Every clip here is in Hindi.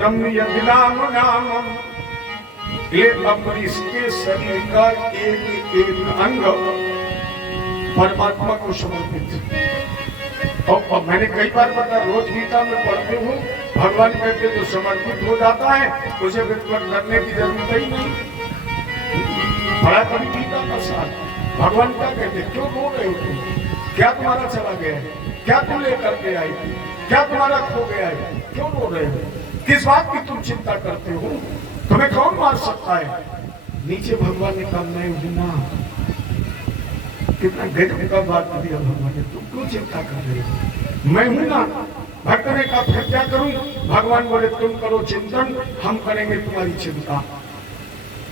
नाम नाम ये अमरीश के शरीर का एक एक अंग परमात्मा को समर्पित है। और मैंने कई बार पता रोज गीता में पढ़ते हूँ, भगवान कहते जो समर्पित हो जाता है उसे विस्मरण करने की जरूरत ही नहीं। बड़ा कभी गीता का साथ भगवान क्या कहते, क्यों बोल रहे हो तुम, क्या तुम्हारा चला गया है, क्या तुम लेकर के आई, क्या तुम्हारा खो गया है, क्यों बोल रहे हो, किस बात की तुम चिंता करते हो, तुम्हें कौन मार सकता है। नीचे भगवान ने कहा मैं हूं ना। कितना गजब का बात दिया भगवान ने, तुम क्यों चिंता कर रहे हो, मैं हूं ना। भक्त ने कहा फिर क्या करूं, भगवान बोले तुम करो चिंतन, हम करेंगे तुम्हारी चिंता।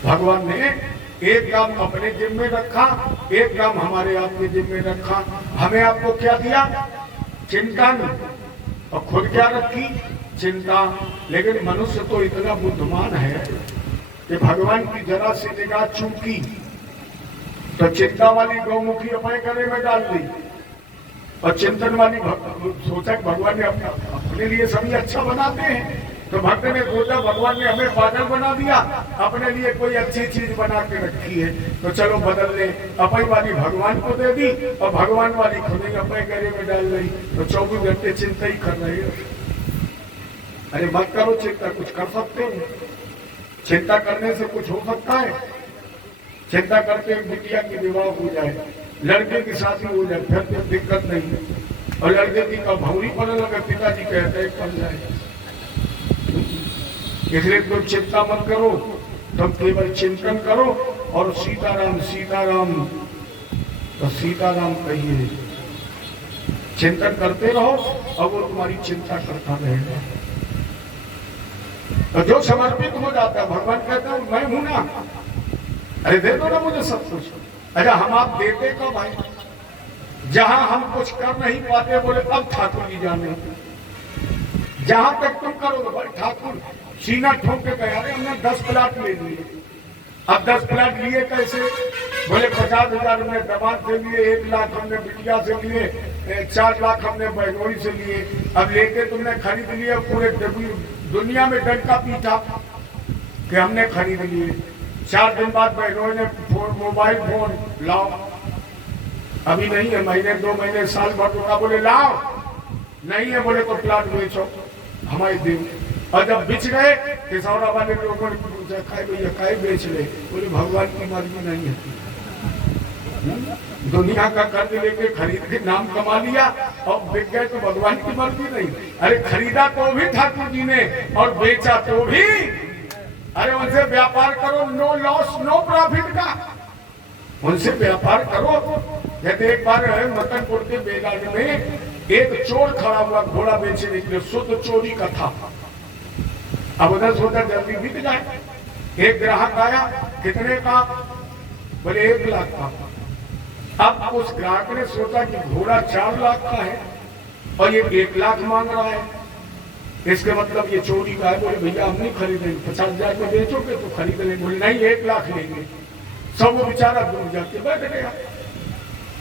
भगवान ने एक काम अपने जिम्मे रखा, एक काम हमारे आपके जिम्मे रखा। हमें आपको क्या दिया, चिंतन, और खुद क्या रखी, चिंता। लेकिन मनुष्य तो इतना बुद्धिमान है कि भगवान की जरा सी निगाह चूकी तो चिंता वाली गौमुखी अपने गले में डाल दी, और चिंतन वाली सोचा भगवान ने अपने लिए सभी अच्छा बनाते हैं, तो भक्त ने सोचा भगवान ने हमें पागल बना दिया, अपने लिए कोई अच्छी चीज बना के रखी है, तो चलो बदल ले। अपनी वाली भगवान को दे दी और भगवान वाली खुद ही अपने गले में डाल दी, तो 24 घंटे चिंता ही कर रहे हो। अरे मत करो चिंता, कुछ कर सकते हो, चिंता करने से कुछ हो सकता है। चिंता करके बिटिया की विवाह हो जाए, लड़के की शादी हो जाए, फिर तो दिक्कत नहीं, और लड़के की का भौरी पड़ने लगा, पिताजी कहते हैं पड़ जाए। इसलिए तुम चिंता मत करो, तुम केवल चिंतन करो और सीताराम सीताराम, तो सीताराम कहिए, चिंतन करते रहो और वो तुम्हारी चिंता करता रहेगा। तो जो समर्पित हो जाता है, भगवान कहता है मैं हूं ना, अरे दे दो ना मुझे सब कुछ। अच्छा हम आप देते कब भाई, जहां हम कुछ कर नहीं पाते बोले अब ठाकुर जी जाने, जहां तक तुम करोगे भाई ठाकुर सीना ठोक के गया, अरे हमने 10 प्लाट ले लिए, अब 10 प्लाट लिए कैसे, बोले 50,000 हमने दवा से लिए, 1 लाख हमने बिटिया से लिए, 4 लाख हमने बहनोई से लिए। अब लेके तुमने खरीद लिए, पूरे दुनिया में डंका पीटा कि हमने खरीद लिए। 4 दिन बाद बहनों ने मोबाइल फोन लाओ, अभी नहीं है, महीने 2 महीने साल भर रुका, बोले लाओ, नहीं है, बोले तो प्लाट बेचो हमारे दिन। और जब बिच गए किसौरा वाले लोगों ने पूछा खाए भैया खाए बेच ले, बोले भगवान की मर्जी नहीं है। दुनिया का कर्ज लेके खरीद के नाम कमा लिया और बिक गए तो भगवान की मर्जी नहीं। अरे खरीदा तो भी ठाकुर जी ने और बेचा तो भी, अरे उनसे व्यापार करो, नो लॉस नो प्रॉफिट का, उनसे व्यापार करो। जैसे एक बार मटनपुर के बेलान में एक चोर खड़ा हुआ घोड़ा बेचने के लिए, शुद्ध चोरी का था। अब उधर सोचा जल्दी बीत जाए, एक ग्राहक आया, कितने का, बोले 1 लाख का। अब उस ग्राहक ने सोचा कि घोड़ा 4 लाख का है और ये 1 लाख मांग रहा है, इसके मतलब ये चोरी का है। बोले भैया हम नहीं खरीदेंगे, 50,000 में बेचोगे तो खरीद लेंगे। बोले नहीं 1 लाख लेंगे। सब वो बेचारा दूर जाके बैठ गया।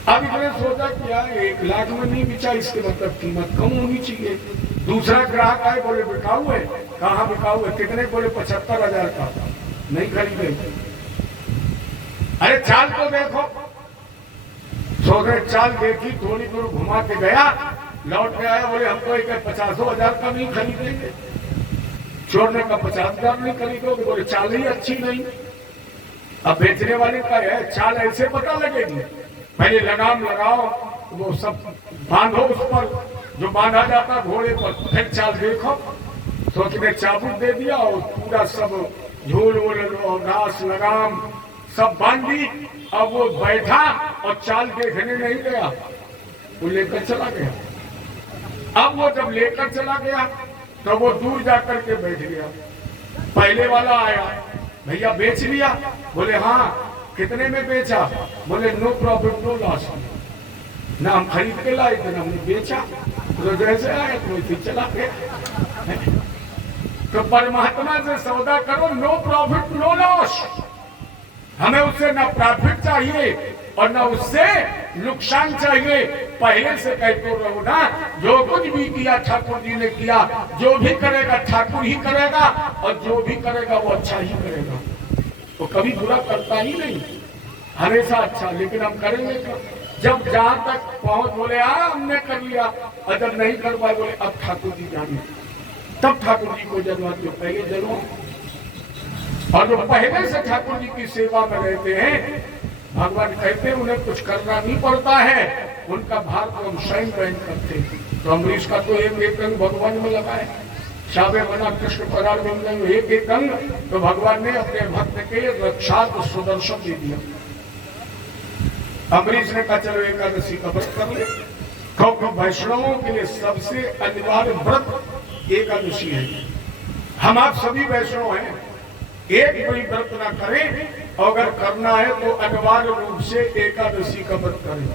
अब इसने सोचा कि यार 1 लाख में नहीं बिचा, इसके मतलब कीमत कम होनी चाहिए। दूसरा ग्राहक आए, बोले बिकाऊ है, कहाँ बिकाऊ है, कितने, बोले 75,000 का, नहीं खरीदेंगे। अरे चाल तो देखो, सोचे चाल देखी, थोड़ी दूर घुमा के गया, लौट के आया, बोले हमको 50,000 का नहीं खरीदेंगे। चोर ने कहा 50,000 नहीं खरीदोगे, बोले चाल ही अच्छी नहीं। अब बेचने वाले का है चाल ऐसे पता लगेगी, पहले लगाम लगाओ, वो सब बांधो उस पर जो बांधा जाता घोड़े पर, फिर चाल देखो। सोचने चाबुक दे दिया और पूरा सब झोल वोल और घास लगाम सब बांध दी। अब वो बैठा और चाल देखने नहीं गया, वो लेकर चला गया। अब वो जब लेकर चला गया तो वो दूर जाकर के बैठ गया। पहले वाला आया, भैया बेच लिया, बोले हाँ, कितने में बेचा, बोले नो प्रॉफिट नो लॉस, ना हम खरीद के लाए थे ना हमने बेचा, तो जैसे आया तो वैसे चला गया। तो परमात्मा से सौदा करो, नो प्रॉफिट नो लॉस, हमें उससे ना प्रॉफिट चाहिए और न उससे नुकसान चाहिए। पहले से कहते रहो ना, जो कुछ भी किया ठाकुर जी ने किया, जो भी करेगा ठाकुर ही करेगा, और जो भी करेगा वो अच्छा ही करेगा। वो कभी बुरा करता ही नहीं, हमेशा अच्छा। लेकिन हम करेंगे तो जब जहां तक पहुंच बोले हमने कर लिया, और जब नहीं कर पाए बोले अब ठाकुर जी जाने, तब ठाकुर जी को जन्म जो पहले जन्म। और जो पहले से ठाकुर जी की सेवा में रहते हैं, भगवान कहते हैं उन्हें कुछ करना नहीं पड़ता है, उनका भार तो हम स्वयं वहन करते। तो अमरीश का तो एक अंग भगवान में लगा है, शाबे बना कृष्ण परार में एक अंग, तो भगवान ने अपने भक्त के रक्षा को सुदर्शन दे दिया। अमरीश ने कहा चलो एकादशी का व्रत कर ले, क्योंकि वैष्णवों के लिए सबसे अनिवार्य व्रत एकादशी है। हम आप सभी वैष्णव हैं, एक कोई व्रत ना करें, अगर करना है तो अनिवार्य रूप से एकादशी का व्रत करें।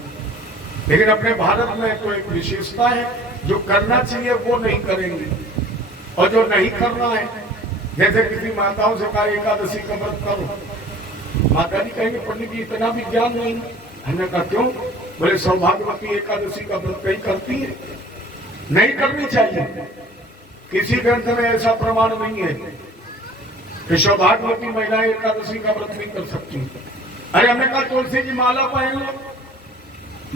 लेकिन अपने भारत में तो एक विशेषता है, जो करना चाहिए वो नहीं करेंगे, और जो नहीं करना है, जैसे किसी माताओं से कहा एकादशी का व्रत करो, माता जी कहेंगे पंडित जी इतना भी ज्ञान नहीं। हमने कहा क्यों? बोले सौभाग्यवती एकादशी का व्रत कहीं करती है, नहीं करनी चाहिए। किसी ग्रंथ में ऐसा प्रमाण नहीं है कि सौभाग्यवती महिलाएं एकादशी का व्रत नहीं कर सकती। अरे हमने कहा तुलसी की माला पहन लो,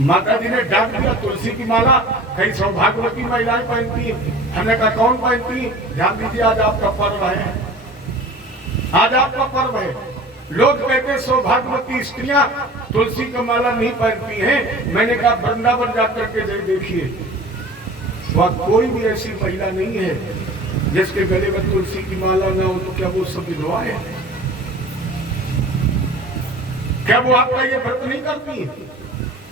माता जी ने डांट दिया तुलसी की माला कहीं सौभाग्यवती महिलाएं पहनती है। हमने कहा कौन पहनती है? ध्यान दीजिए, आज आपका पर्व है, आज आपका पर्व है। लोग कहते सौभाग्यवती स्त्रियां तुलसी की माला नहीं पहनती हैं। मैंने कहा वृंदावन जाकर के देखिए, वहां कोई भी ऐसी महिला नहीं है जिसके गले में तुलसी की माला ना हो। तो क्या वो सब विधवा है? क्या वो आपका ये व्रत नहीं करती है?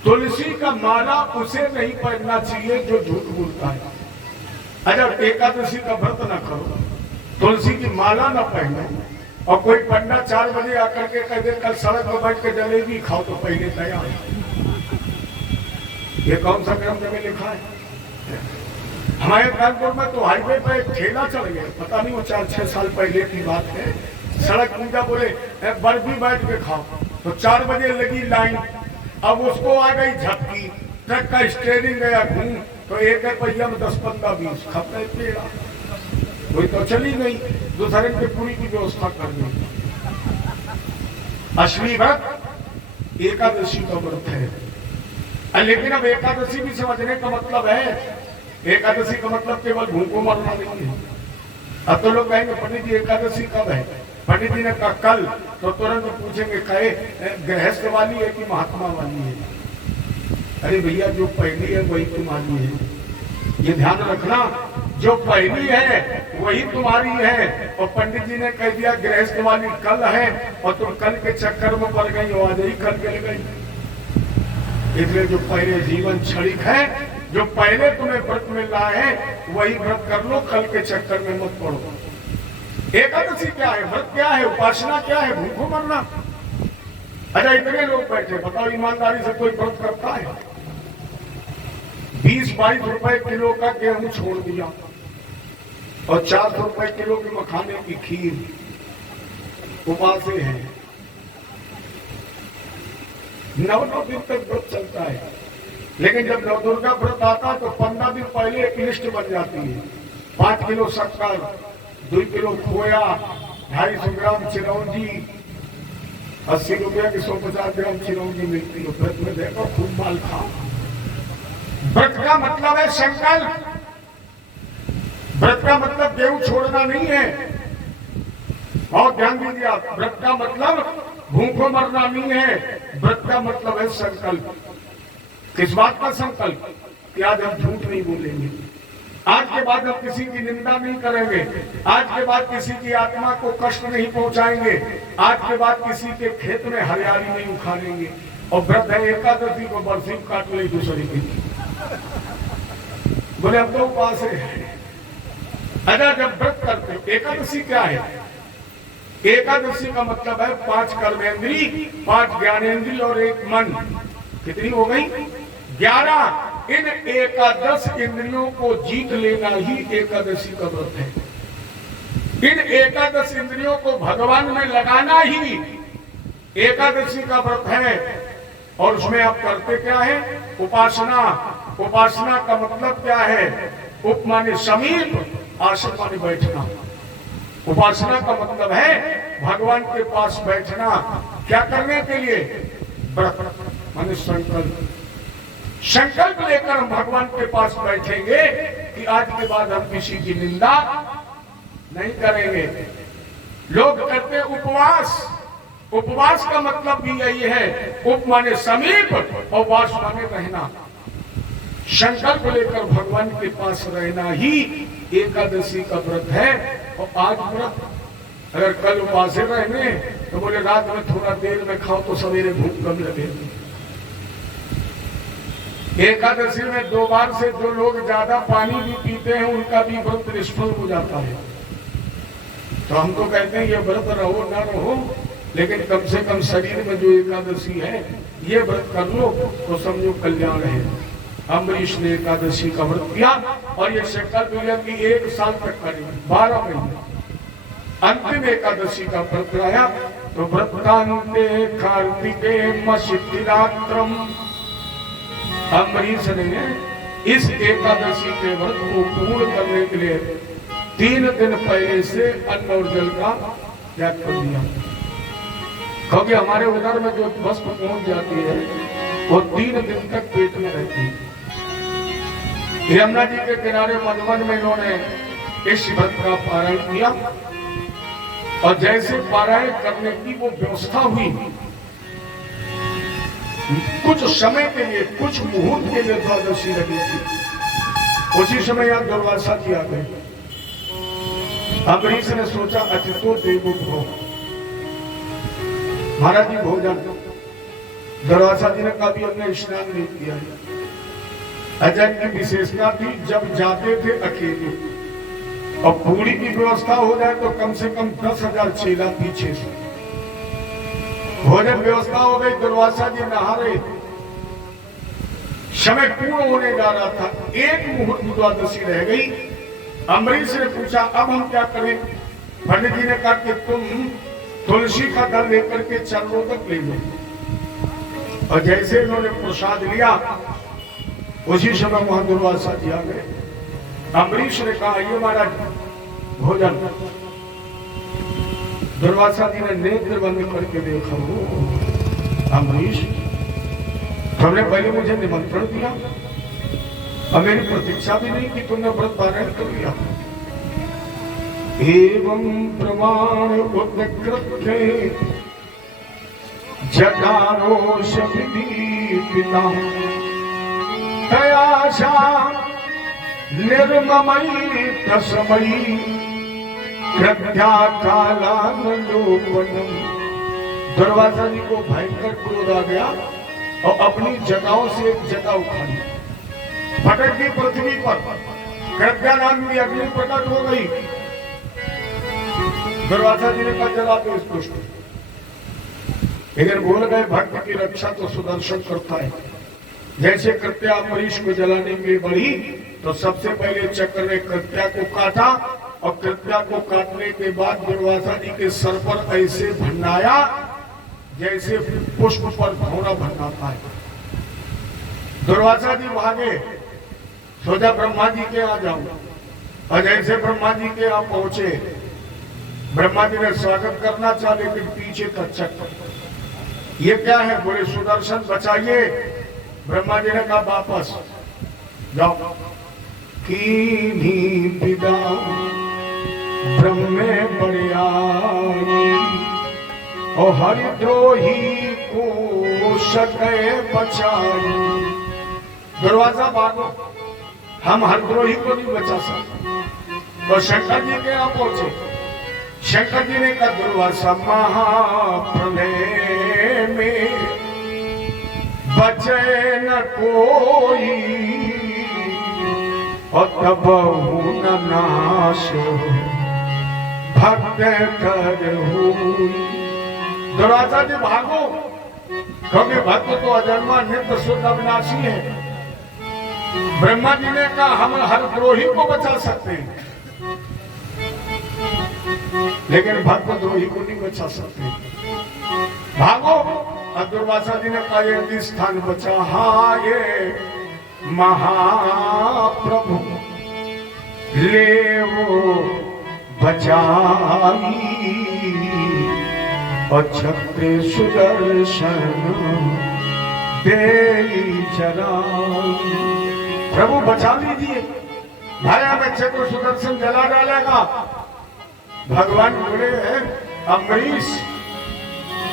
तुलसी का माला उसे नहीं पहनना चाहिए जो झूठ बोलता है। अगर एकादशी का व्रत ना करो, तुलसी की माला ना पहनो, और कोई पंडा 4 बजे आकर के कह दे कल सड़क पर बैठ के जलेबी खाओ, तो पहले तैयार। ये कौन सा ग्रंथ में लिखा है? हमारे कानपुर में तो हाईवे पर एक ठेला चल गया, पता नहीं वो 4-6 साल पहले की बात है। सड़क पूजा बोले बर्फी बैठ के खाओ, तो 4 बजे लगी लाइन। अब उसको आ गई झपकी, ट्रक का स्टीयरिंग गया घूम, तो एक पहिया में 10, 15, 20 खपे पेड़ा, कोई तो चली नहीं, दूसरे के पूरी की व्यवस्था कर दी। असली व्रत एकादशी का व्रत है। लेकिन अब एकादशी भी समझने का मतलब है, एकादशी का मतलब केवल भूखों मरना नहीं है। अब तो लोग कहेंगे पंडित जी एकादशी कब है? पंडित जी ने कहा कल, तो तुरंत पूछेंगे कहे गृहस्थ वाली है कि महात्मा वाली है? अरे भैया जो पहली है वही तुम्हारी है, ये ध्यान रखना। जो पहली है वही तुम्हारी है, और पंडित जी ने कह दिया गृहस्थ वाली कल है, और तुम कल के चक्कर में पड़ गई हो, आज ही कल के गई। इसलिए जो पहले जीवन क्षणिक है, जो पहले तुम्हें व्रत में लाए हैं वही व्रत कर लो, कल के चक्कर में मत पड़ो। एकादशी क्या है, व्रत क्या है, उपासना क्या है? भूखों मरना। अच्छा इतने लोग बैठे, बताओ ईमानदारी से कोई व्रत करता है? 20-22 रुपए किलो का गेहूं छोड़ दिया, और 400 रुपए किलो के मखाने की खीर, उपासे है। 9 दिन तक व्रत चलता है। लेकिन जब नवदुर्गा व्रत आता है तो 15 दिन पहले एक लिस्ट बन जाती है। 5 किलो शक्कर, 2 किलो खोया, 250 ग्राम चिरौंजी, 80 रुपया की 150 ग्राम चिरौंजी मिलती है। व्रत में देखो खूब माल खाओ। व्रत का मतलब है संकल्प। व्रत का मतलब गेहूं छोड़ना नहीं है, और ध्यान दीजिए आप, व्रत का मतलब भूखों मरना नहीं है। व्रत का मतलब है संकल्प। किस बात का संकल्प? कि आज हम झूठ नहीं बोलेंगे, आज के बाद हम किसी की निंदा नहीं करेंगे, आज के बाद किसी की आत्मा को कष्ट नहीं पहुंचाएंगे, आज के बाद किसी के खेत में हरियाली नहीं उखाड़ेंगे। और व्रत है एकादशी को बरसी काट ले दूसरे की, बोले हम तो उपास है। अगर जब व्रत करते, एकादशी क्या है? एकादशी का मतलब है 5 कर्मेंद्री, 5 ज्ञानेंद्री और 1 मन। कितनी हो गई? 11। इन एकादश इंद्रियों को जीत लेना ही एकादशी का व्रत है। इन एकादश इंद्रियों को भगवान में लगाना ही एकादशी का व्रत है। और उसमें आप करते क्या है? उपासना। उपासना का मतलब क्या है? उप माने समीप, आसन माने बैठना। उपासना का मतलब है भगवान के पास बैठना। क्या करने के लिए? व्रत माने संकल्प। संकल्प लेकर हम भगवान के पास बैठेंगे कि आज के बाद हम किसी की निंदा नहीं करेंगे। लोग करते उपवास। उपवास का मतलब भी यही है, उप माने समीप और वास माने रहना। संकल्प लेकर भगवान के पास रहना ही एकादशी का व्रत है। और आज व्रत, अगर कल उपास रहने तो बोले रात में थोड़ा देर में खाओ तो सवेरे भूख कम लगे। एकादशी में 2 बार से जो लोग ज्यादा पानी भी पीते हैं उनका भी व्रत निष्फल हो जाता है। तो हम तो कहते हैं ये व्रत रहो ना रहो, लेकिन कम से कम शरीर में जो एकादशी है ये व्रत कर लो तो समझो कल्याण है। अम्बरीश ने एकादशी का व्रत किया और ये संकल्प लिया कि 1 साल तक करेंगे, 12 महीने। अंतिम एकादशी का व्रत आया तो व्रतांते कार्तिके मशितिरात्रम। अम्बरीश ने इस एकादशी के व्रत को पूर्ण करने के लिए 3 दिन पहले से अन्न और जल का त्याग कर दिया। क्योंकि हमारे उदर में जो वस्तु पहुंच जाती है वो 3 दिन तक पेट में रहती है। यमुना जी के किनारे मधुबन में इन्होंने इस व्रत का पारायण किया और जैसे पारायण करने की वो व्यवस्था हुई, कुछ समय के लिए, कुछ मुहूर्त के लिए द्वादशी लगी थी। उसी समय यहाँ दुर्वासा जी आ गए। अम्बरीश ने सोचा अतिथो देवो भव, महाराज जी भोजन। दुर्वासा जी ने कहा भी हमने स्नान नहीं किया। अजय की विशेषता थी जब जाते थे अकेले और पूरी की व्यवस्था हो जाए तो कम से कम 10,000 चेला पीछे से। भोजन व्यवस्था हो गई, दुर्वासा जी नहा रहे, समय पूर्ण होने जा रहा था, 1 मुहूर्त द्वादशी रह गई। अम्बरीश ने पूछा अब हम क्या करें? पंडित जी ने कहा कि तुम तुलसी का दल लेकर के चरणों तक ले लो। और जैसे इन्होंने प्रसाद लिया उसी समय वहां दुर्वासा जी आ गए। अम्बरीश ने कहा ये महाराज भोजन। दुर्वासा जी ने नेत्र बंद करके देखा, अम्बरीश तुमने पहले मुझे निमंत्रण दिया और मेरी प्रतीक्षा भी नहीं कि तुमने व्रत पारायण कर लिया। एवं प्रमाण उद्कृत्य जटारोष विदीपिता तयाशा निर्ममयी तस्मयी कृत्या कालावलोकनम। दुर्वासा जी को भयंकर क्रोध आ गया और अपनी जटाओं से एक जटा उखाड़ी, फटक दी पृथ्वी पर। कृत्या नाम की अग्नि प्रकट हो गई। दुर्वासा जी ने कहा जला दो इसको। लेकिन बोल गए भक्त की रक्षा तो सुदर्शन करता है। जैसे कृत्या अम्बरीश को जलाने में बढ़ी तो सबसे पहले चक्र ने कृत्या को काटा और कृत्या को काटने के बाद दुर्वासा जी के सर पर ऐसे भन्नाया जैसे पुष्प पर घोड़ा भन्नाता है। दुर्वासा जी भागे, सोचा ब्रह्मा जी के यहाँ जाऊं। और जैसे ब्रह्मा जी के यहाँ पहुंचे, ब्रह्मा जी ने स्वागत करना चाहा लेकिन पीछे का चक्र। ये क्या है? बोले सुदर्शन बचाइए। ब्रह्मा जी ने कहा वापस जाओ। कीन्ही विदा ब्रह्मे बड़ियाई और हरिद्रोही को सके बचाई। दुर्वासा भागो, हम हरिद्रोही को नहीं बचा सकते। तो शंकर जी के यहाँ पहुंचे। शंकर जी ने कहा दुर्वासा महाप्रलय में बचे न कोई और तब न नाश भक्त कर हुई। दुर्वासा जी भागो, क्योंकि भक्त तो अजन्मा नित्य शुद्ध अविनाशी है। ब्रह्मा जी ने कहा हम हर द्रोही को बचा सकते हैं लेकिन भक्त द्रोही को नहीं बचा सकते। भागो। अब दुर्वासा जी ने कहा यदि स्थान बचा, हाँ ये महाप्रभु ले वो बचाई और छत्र सुदर्शन दे जलाई। प्रभु बचा लीजिए, भाया बच्चे को सुदर्शन जला डालेगा। भगवान बोले अम्बरीश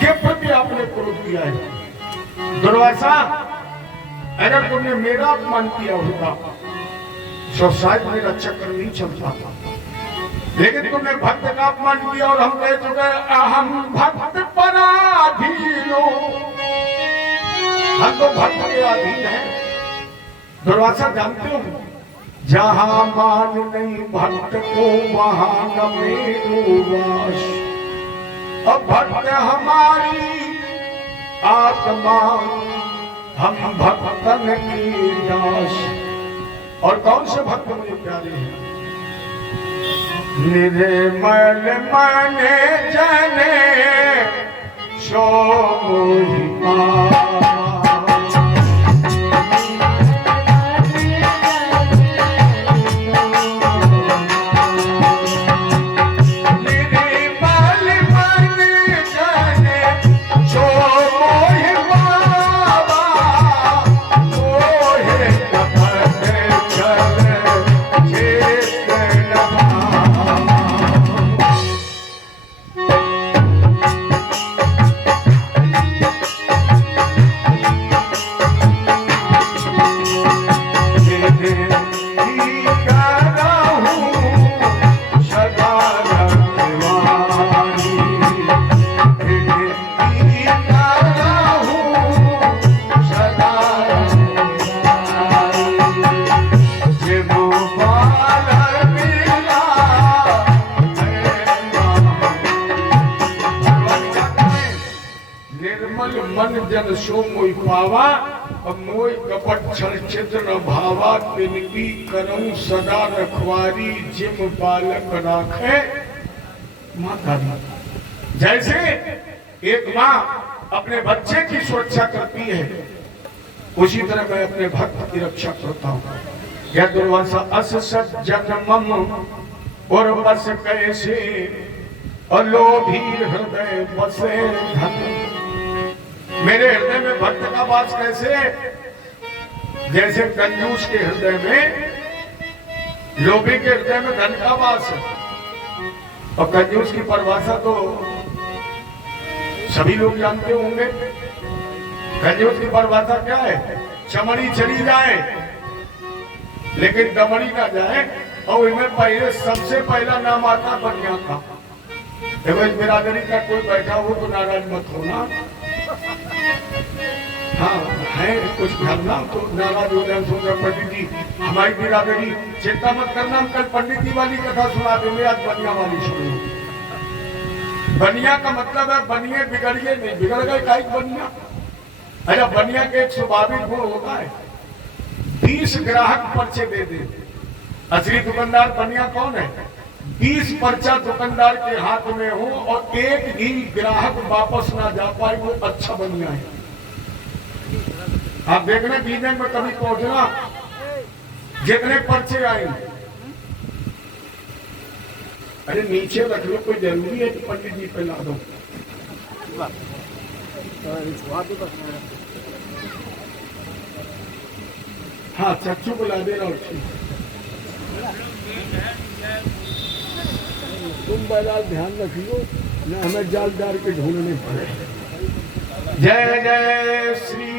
के प्रति आपने क्रोध किया है। दुर्वासा अगर तुमने मेरा अपमान किया होता तो शायद मेरा चक्र नहीं चलता, लेकिन तुमने भक्त का अपमान किया और हम कह चुके अहम भक्त पराधीनो, हम तो भक्त के अधीन हैं। दुर्वासा जानते हो जहां मान नहीं भक्त को वहां न मेरो वास। अब भक्त हमारी आत्मा, हम भक्तन की दास। और कौन से भक्त मुझे प्यारे हैं? निर्मल मन जने सो मोहि पावा। जन सो मोहि पावा, मोहि कपट छल छिद्र न भावा। तिनकी करऊं सदा रखवारी, जिम बालक राखे माता। जैसे एक माँ अपने बच्चे की सुरक्षा करती है, उसी तरह मैं अपने भक्त की रक्षा करता हूँ। यह दुर्वासा अस सज्जनमम और बस कैसे, और लोभी हृदय बसे धन। मेरे हृदय में भक्त का वास कैसे? जैसे कंजूस के हृदय में, लोभी के हृदय में धन का वास है। और कंजूस की परिभाषा तो सभी लोग जानते होंगे। कंजूस की परिभाषा क्या है? चमड़ी चली जाए लेकिन दमड़ी ना जाए। और इनमें पहले सबसे पहला नाम आता बनिया का। देखो इस बिरादरी का कोई बैठा हो तो नाराज मत होना। हाँ है कुछ भरना तो नाराज हो जाए। सोच रहे पंडित जी हमारी बिरादरी, चिंता मत करना, हम कल पंडित जी वाली कथा सुना देंगे, आज बनिया वाली सुनो। बनिया का मतलब है बनिए बिगड़िए नहीं, बिगड़ गए काई बनिया। अरे बनिया के एक स्वाभाविक गुण होता है 20 ग्राहक पर्चे दे दे। असली दुकानदार बनिया कौन है? 20 पर्चा दुकानदार के हाथ में हो और एक भी ग्राहक वापस ना जा पाए, वो अच्छा बनिया है। आप देखना बीजें में कभी पहुंचना, जितने पर्चे आए अरे नीचे रख लो, कोई जरूरी है कि पंडित जी पे ला दो। हाँ चच्चू को ला देना। तुम बहरहाल ध्यान रखियो न हमें जालदार के ढूंढने पड़े। जय जय श्री।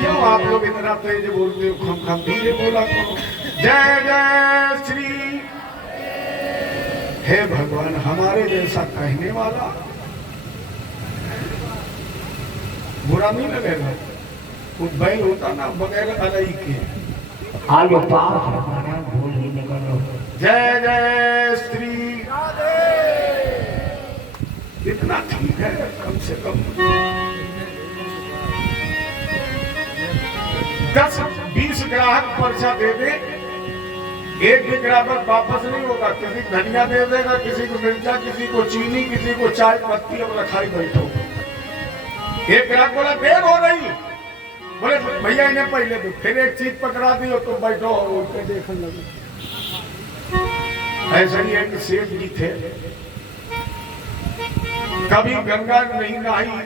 क्यों आप लोग इतना तेज बोलते हो? खम धीरे बोला करो। जय जय श्री। हे भगवान हमारे जैसा कहने वाला बुरा नहीं लगेगा। वो बैल होता ना बगैर अलई के। आगे पास हमारा भूल ही निकलो। जय जय श्री। इतना ठीक है कम से कम 10-20 ग्राहक पर्चा दे दे एक भी गिरावट वापस नहीं होगा। किसी को धनिया दे देगा, किसी को मिर्चा, किसी को चीनी, किसी को चाय पत्ती, अब रखाई बैठो। एक ग्राहक बोला देर हो रही, बोले भैया इन्हें पहले दो, फिर एक चीज पकड़ा दी तो बैठो उनके देखने लगे। ऐसा ही एक सेठ जी थे, कभी गंगा नहीं नहाई,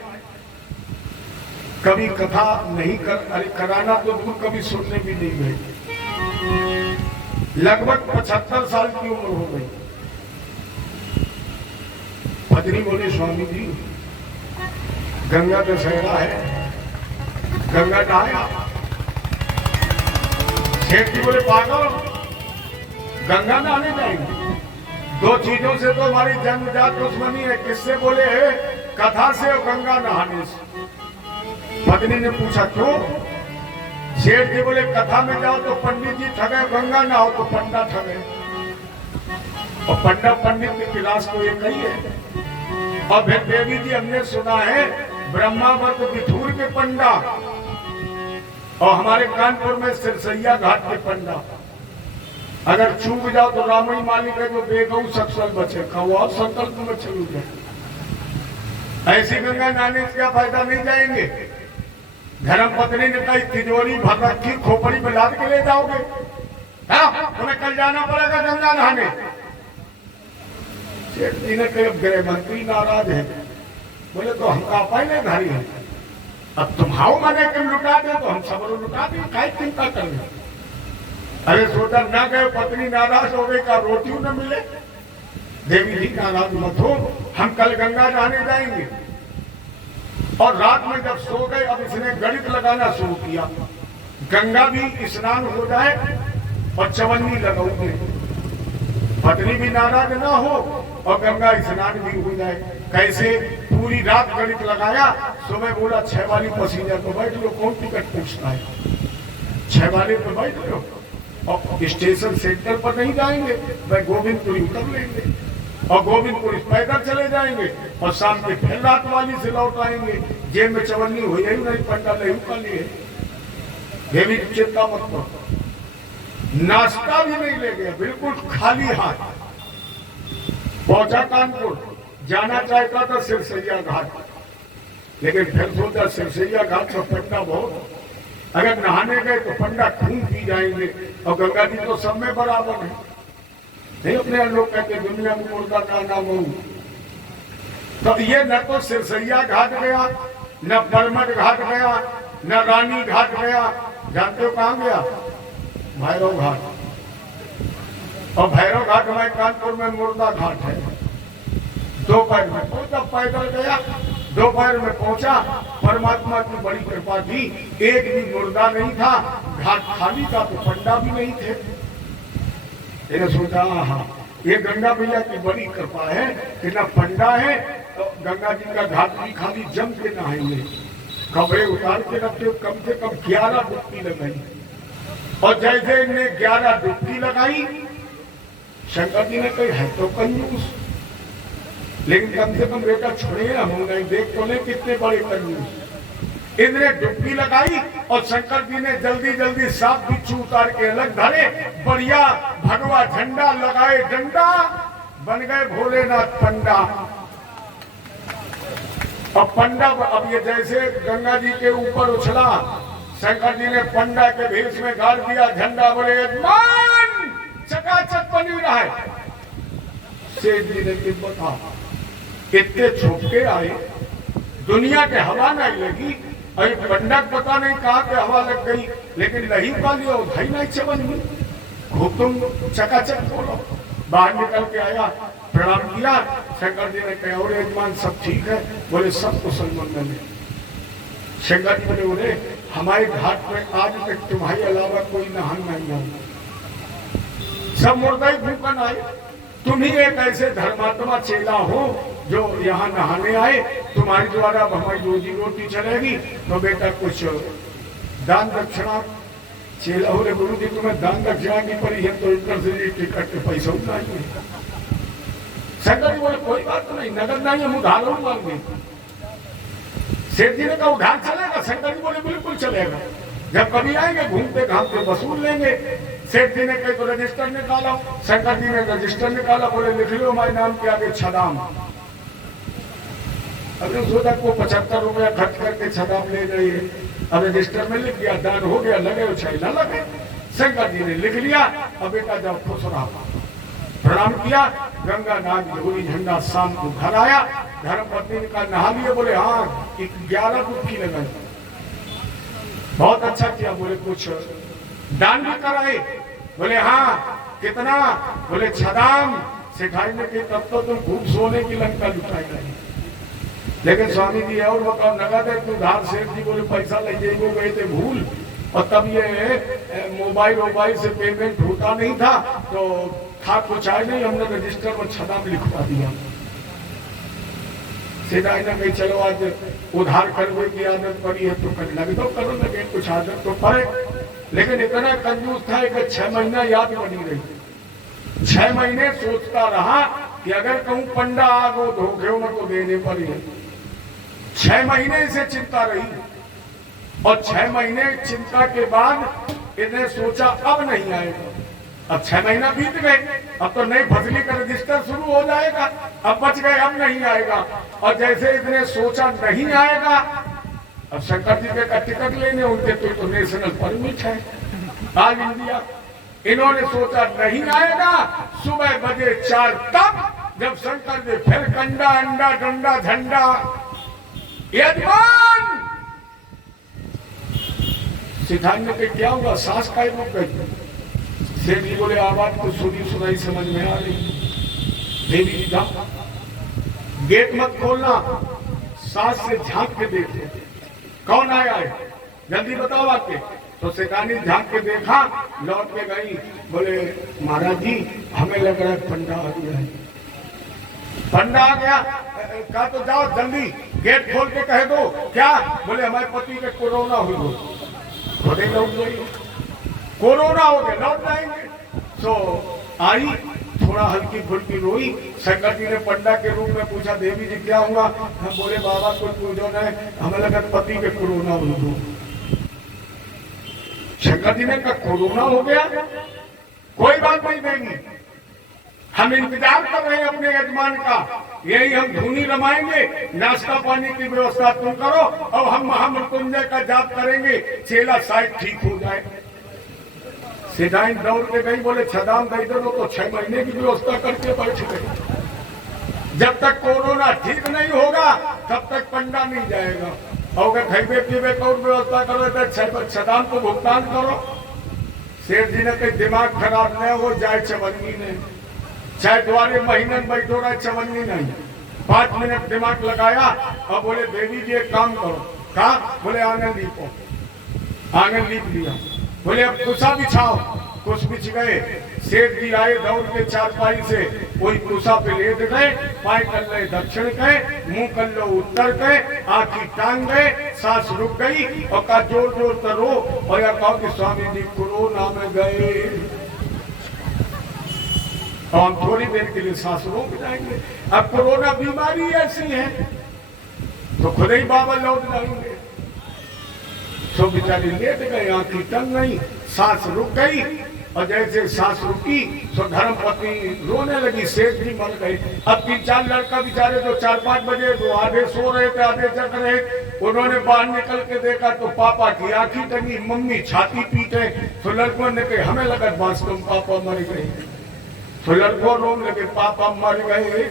कभी कथा नहीं कराना तो दूर, कभी सुनने भी नहीं गए। लगभग 75 साल की उम्र हो गई। पत्नी बोले स्वामी जी गंगा दशहरा है, गंगा नहाया। सेठ जी बोले पागल, गंगा नहाने जाएंगे? दो चीजों से तो हमारी जन्मजात दुश्मनी है। किससे? बोले है कथा से और गंगा नहाने से। पत्नी ने पूछा क्यों? सेठ जी बोले कथा में जाओ तो पंडित जी ठगे, गंगा नहाओ तो पंडा ठगे। और पंडा पंडित की क्लास तो एक ही है। और फिर देवी जी हमने सुना है ब्रह्मावर्त बिठूर के पंडा और हमारे कानपुर में सिरसैया घाट के पंडा। अगर चूक जाओ तो रामई मालिक है जो बेगऊ सक्षल बचे, कौआ संकल्प में चलू जाए। ऐसी गंगा नहाने से क्या फायदा? नहीं जाएंगे। धर्म पत्नी ने कही तिजोरी भर रखी, खोपड़ी में लाद के ले जाओगे? तुम्हें कल जाना पड़ेगा गंगा नहाने। सेठ जी ने कही गृह मंत्री नाराज है। बोले तो हम का पहले धारी है, अब तुम हाउ मने कि लुटा दे तो हम सब लुटा दे, काय चिंता कर रहे? अरे सोचा ना गए, पत्नी नाराज हो गई, का रोटी न मिले। देवी जी नाराज मत हो, हम कल गंगा नहाने जाएंगे। और रात में जब सो गए, अब इसने गणित लगाना शुरू किया, गंगा भी स्नान हो जाए और चवन्नी लगाओगे, पत्नी भी नाराज ना हो और गंगा स्नान भी हो जाए। कैसे? पूरी रात गणित लगाया, सुबह बोला 6 वाली पैसेंजर को बैठ लो, कौन टिकट पूछता है, 6 वाले पे बैठ लो। और स्टेशन सेंटर पर नहीं जाएंगे, भाई गोविंदपुरी उतर लेंगे और गोविंदपुरी पैदल चले जाएंगे और शाम के फिर रात वाली से लौट आएंगे। जेब में चवन्नी हो ही नहीं, पंडा नहीं का लिए। देवी चिंता मत करो। नाश्ता भी नहीं ले गया, बिल्कुल खाली हाथ पहुंचा कानपुर। जाना चाहता था सिरसैया घाट, लेकिन फिर सोचा सिरसैया घाट का पंडा बहुत, अगर नहाने गए तो पंडा खून पी जाएंगे और गंगा जी तो सब में बराबर है। नहीं अपने लोग कहते दुनिया में मुर्दा का नाम हो। तो ये न तो सिरसैया घाट गया, न बरमठ घाट गया, न रानी घाट गया। जानते हो कहाँ गया? भैरव घाट। और भैरव घाट में कानपुर में मुर्दा घाट है। दोपहर में पहुंचा, पैदल गया, दोपहर में पहुंचा। परमात्मा की बड़ी कृपा थी, एक भी मुर्दा नहीं था, घाट खाली था तो पंडा भी नहीं थे। मैंने सोचा हाँ ये गंगा मैया की बड़ी कृपा है कि ना पंडा है तो गंगा जी का घाट भी खाली, जम के नहाएंगे। कपड़े उतार के रखते, कम से कम 11 डुबकी लगाई। और जैसे इनने 11 डुबकी लगाई, शंकर जी ने कही है तो कंजूस, लेकिन कम से कम बेटा छोड़े हम नहीं, देख तो नहीं कितने बड़े कंजूस। इन्हें डुबकी लगाई और शंकर जी ने जल्दी जल्दी सांप बिच्छू उतार के अलग धरे, बढ़िया भगवा झंडा लगाए, डंडा बन गए भोलेनाथ पंडा। और पंडा अब ये जैसे गंगा जी के ऊपर उछला, शंकर जी ने पंडा के भेष में गाड़ दिया, झंडा बोले मान चकाचक बनी रहा है। सेठ जी ने बता इतने छोटे आए, दुनिया के हवा नहीं लगी। अरे पंडा पता नहीं कहाँ पे हवा लग गई, लेकिन नहीं पाली और धई नहीं चबन हुई। खूब तुम चकाचक बोलो। बाहर निकल के आया, प्रणाम किया। शंकर जी ने कहा और यजमान सब ठीक है? बोले सब कुशल मंगल है। शंकर जी बोले बोले हमारे घाट में आज तक तुम्हारे अलावा कोई नहान नहीं आया, सब मुर्दा ही भूखन आए। तुम ही एक ऐसे धर्मात्मा चेला हो जो यहाँ नहाने आए, तुम्हारे द्वारा अब हमारी रोजी रोटी चलेगी, तो बेटा कुछ दान दक्षिणा। चेला हो रे गुरु जी तुम्हें दान दक्षिणा की पड़ी है तो इधर से टिकट के पैसा उठाएंगे। शंकर जी बोले कोई बात नहीं, नगद नहीं हम उधार मांगे। सेठ जी ने कहा उधार चलेगा? शंकर जी बोले बिल्कुल चलेगा, जब कभी आएंगे घूमते घामते वसूल लेंगे। सेठ जी ने कही तो रजिस्टर निकाला। शंकर जी ने रजिस्टर निकाला, बोले लिख लो हमारे नाम के आगे छदाम। अभी सोचा को 75 रुपया खर्च करके छदाम ले जाइए, अब रजिस्टर में लिख दिया, दान हो गया, लगे चाहे ना लगे। शंकर जी ने लिख लिया। अब बेटा जब खुश रहा, प्रणाम किया, गंगा नाग धोरी झंडा, शाम को घर आया, धर्म पत्नी का नहा लिया। बोले हाँ 11 डुबकी लगाई, बहुत अच्छा किया। बोले कुछ दान भी कराए? बोले हाँ। कितना? बोले छदाम। सिखाई ने कि तब तो तुम खूब सोने की लंका लुटाई गई। लेकिन स्वामी जी और बताओ नगद है तू उधार? सेठ जी बोले पैसा ले जाइए, गए थे भूल, और तब ये मोबाइल से पेमेंट होता नहीं था, तो था कुछ आए नहीं, हमने रजिस्टर में छदाम लिखवा दिया। सीधा ना कही चलो आज उधार करने की आदत पड़ी है तो करने लगे, तो करो लगे, कुछ आदत तो पड़े। लेकिन इतना कंजूस था कि 6 महीना याद बनी रही। 6 महीने सोचता रहा कि अगर कहूं पंडा आ गो धोखे में तो देने पड़े। 6 महीने से चिंता रही, और 6 महीने चिंता के बाद इन्हें सोचा अब नहीं आएगा। अब 6 महीना बीत गए, अब तो नई फसली का रजिस्टर शुरू हो जाएगा, अब बच गए, अब नहीं आएगा। और जैसे इतने सोचा नहीं आएगा, अब शंकर जी का टिकट लेने उनके तो नेशनल परमिट है आज इंडिया। इन्होंने सोचा नहीं आएगा, सुबह बजे 4 तक जब शंकर जी फिर कंडा अंडा डंडा झंडा, यजमान सिद्धांत के क्या हुआ? सांस का रुक गई। सेठ जी बोले आवाज तो सुनी सुनाई समझ में आ रही। देवी जी गेट मत खोलना, सांस से झांक के देखो कौन आया है, जल्दी बताओ आके। तो सेठानी झांक के देखा, लौट के गई, बोले महाराज जी हमें लग रहा है पंडा आ गया है। पंडा आ गया? कहा तो जाओ जल्दी गेट खोल के कह दो। क्या? बोले हमारे पति के कोरोना हो गया। लौट गई, कोरोना हो गया, लौट जाएंगे। तो आई, थोड़ा हल्की फुल्की रोई। शंकर जी ने पंडा के रूप में पूछा देवी जी क्या हुआ? हम बोले बाबा कोई पूजो न, हमें लगा पति के कोरोना हो गया। शंकर जी ने कहा कोरोना हो गया, कोई बात नहीं देंगी, हम इंतजार कर रहे हैं अपने यजमान का, यही हम धुनी रमाएंगे, नाश्ता पानी की व्यवस्था तुम करो, और हम महामृत्युंजय का जाप करेंगे, चेला शायद ठीक हो जाए। सिधाई दौड़ के गई, बोले छदाम दे दो, तो 6 महीने की व्यवस्था करके बैठ गई। जब तक कोरोना ठीक नहीं होगा तब तक पंडा नहीं जाएगा। और खैबे पीबे को व्यवस्था करो तो छदाम को भुगतान करो। सेठ जी ने कही दिमाग खराब न हो जाए, चवन्नी ने चाहे द्वारे महीने में बैठो रहे, चवन्नी नहीं। 5 मिनट दिमाग लगाया और बोले देवी जी एक काम करो। कहा? बोले आंगन लीपो। आंगन लीप लिया। बोले अब कुशा बिछाओ। कुछ बिछ गए। सेठ जी आए दौड़ के चारपाई से, कोई कुशा पे लेट गए, पाए कर ले दक्षिण गए, मुंह कर लो उत्तर गए, आंखी टांग गए, सांस रुक गई, और कहा जोर जोर करो, और या कहो कि स्वामी जी कोरोना में गए, और हम थोड़ी देर के लिए सांस रोक जाएंगे। अब कोरोना बीमारी ऐसी है तो खुद ही बाबा लौट जाएंगे। तो बेचारी लेट गए, आंखी टंग गई, सांस रुक गई, और जैसे सांस रुकी तो धर्म पत्नी रोने लगी। सेठ जी मर गए। अब 3-4 लड़का बेचारे जो 4-5 बजे जो आधे सो रहे थे आधे जग रहे, उन्होंने बाहर निकल के देखा तो पापा की आंखी टंगी, मम्मी छाती पीटे। तो लड़कों ने कहा हमें लगा वास्तव में पापा मर गए। तो लड़कों रोने लगे पापा मर गए।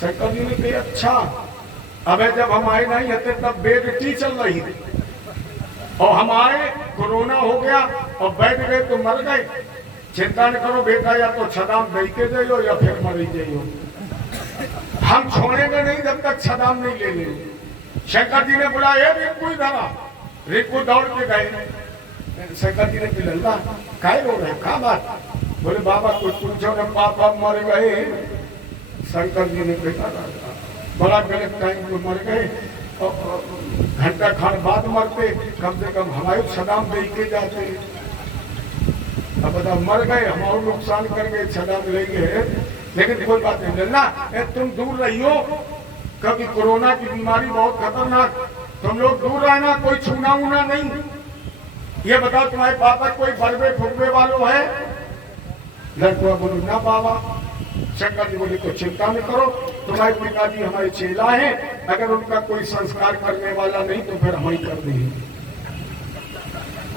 शंकर जी ने कहा अच्छा, अब जब हम आए नहीं थे तब बेटी चल रही थी, और हम आए कोरोना हो गया और बैठ गए तो मर गए। चिंता न करो बेटा, या तो छदाम दे के जाइयो या फिर मर ही जाइयो, हम छोड़ेंगे नहीं जब तक छदाम नहीं ले लेंगे। शंकर जी ने बुलाया रिंकू इधर आ। रिंकू दौड़ के गए। शंकर जी ने लल्ला काय रो रहे, क्या बात? बोले बाबा कुछ पूछो न, पापा मर गए। शंकर जी ने कहा बड़ा गलत टाइम पे मर गए, घंटा खान बाद मरते, कम से कम हमारे छदाम दे के जाते। अब बताओ मर गए, हमारा नुकसान कर गए, छदाम ले गए, लेकिन कोई बात नहीं। लल्ला तुम दूर रहियो, कभी कोरोना की बीमारी बहुत खतरनाक, तुम लोग दूर रहना, कोई छूना उना नहीं। ये बताओ तुम्हारे पापा कोई बरबे फुकबे वालों है? लड़कुआ बोलो ना बाबा। शंकर जी बोले तो चिंता न करो, तुम्हारे पिताजी हमारे चेला है, अगर उनका कोई संस्कार करने वाला नहीं तो फिर हम ही कर देंगे।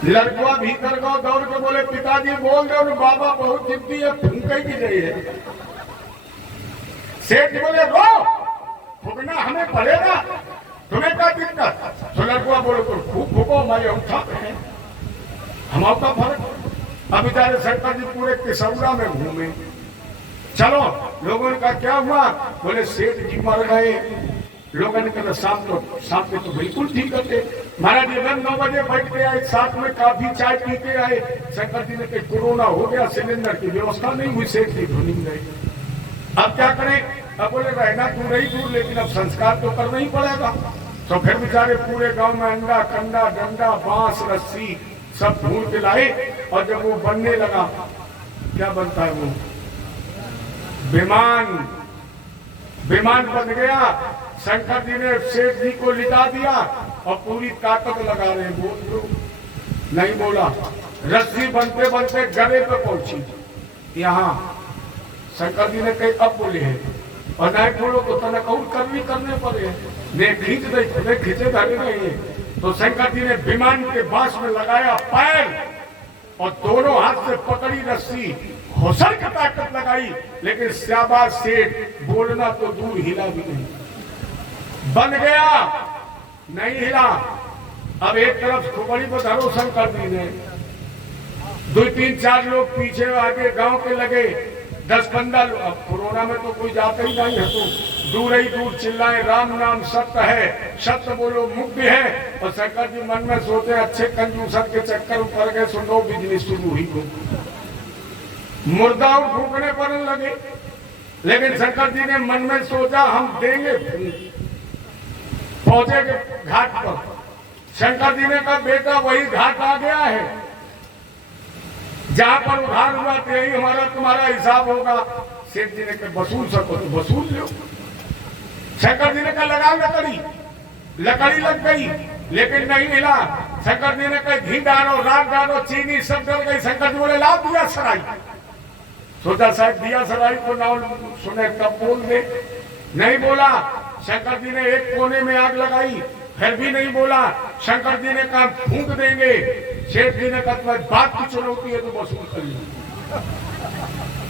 लड़कुआ भीतर गो दौड़ के बोले पिताजी बोल दो, बाबा बहुत जिद्दी है, फूंके की गई है। सेठ जी बोले रो, फूकना हमें पड़ेगा, तुम्हें क्या दिक्कत? तो लड़कुआ बोले तो खूब फूको, मैं उठा हमारा का फर्क। अब बेचारे शंकर जी पूरे किसौरा में घूमे। चलो लोगों ने कहा क्या हुआ? बोले सेठ जी मर गए। लोगों ने कहा साथ में तो बिल्कुल ठीक होते। महाराज जी 9 बजे बैठ के आए, साथ में काफी चाय पी के आए। शंकर जी ने कहा कोरोना हो गया, सिलेंडर की व्यवस्था नहीं हुई, सेठ जी धुनी गए। अब क्या करें? अब बोले रहना तू नहीं दूर, लेकिन अब संस्कार तो करना ही पड़ेगा। तो फिर बेचारे पूरे गांव में अंडा कंडा डंडा बांस रस्सी सब ढूंढ के लाए, और जब वो बनने लगा, क्या बनता है वो? विमान बन गया। शंकर जी ने सेठ जी को लिटा दिया और पूरी ताकत लगा रहे, बोल दो, नहीं बोला। रस्सी बनते बनते गले पे पहुंची। यहाँ शंकर जी ने कही अब बोले हैं, और नहीं बोलो तो तनक और करने पड़े, ने खींच दे, खुदे खींचे धरे नहीं। तो शंकर जी ने विमान के बांस में लगाया पैर, और दोनों हाथ से पकड़ी रस्सी, होसल की ताकत लगाई, लेकिन शाबाश सेठ, बोलना तो दूर, हिला भी नहीं। बन गया, नहीं हिला। अब एक तरफ खुपड़ी पर धरो शंकर जी ने, 2-3-4 लोग पीछे आगे गांव के लगे, 10-15 लोग। अब कोरोना में तो कोई जाता ही नहीं है, तो दूर ही दूर चिल्लाए राम नाम सत्य है, सत्य बोलो मुक्त है। और शंकर जी मन में सोचे अच्छे कंजूसर के चक्कर ऊपर गए, सुनो बिजनेस शुरू हुई को मुर्दा और फूकने पर लगे। लेकिन शंकर जी ने मन में सोचा हम देंगे। पहुंचे घाट पर, शंकर जी ने कहा बेटा वही घाट आ गया है जहां पर उधार हुआ, तो यही हमारा तुम्हारा हिसाब होगा। सेठ जी ने कहा वसूल सको तो वसूल लो। शंकर जी ने कहा लगाओ लकड़ी, लकड़ी लग गई, लेकिन नहीं मिला। शंकर जी ने कहा घी डालो, राख डालो, चीनी सब डल गई। शंकर जी बोले लाओ दिया सराई। सोचा शायद दिया सराई को नाम सुने तब बोल दे, नहीं बोला। शंकर जी ने एक कोने में आग लगाई, फिर भी नहीं बोला। शंकर जी ने कहा फूंक देंगे। सेठ जी ने कहा तुम्हारी बात की चुनौती है तो वसूल कर लो,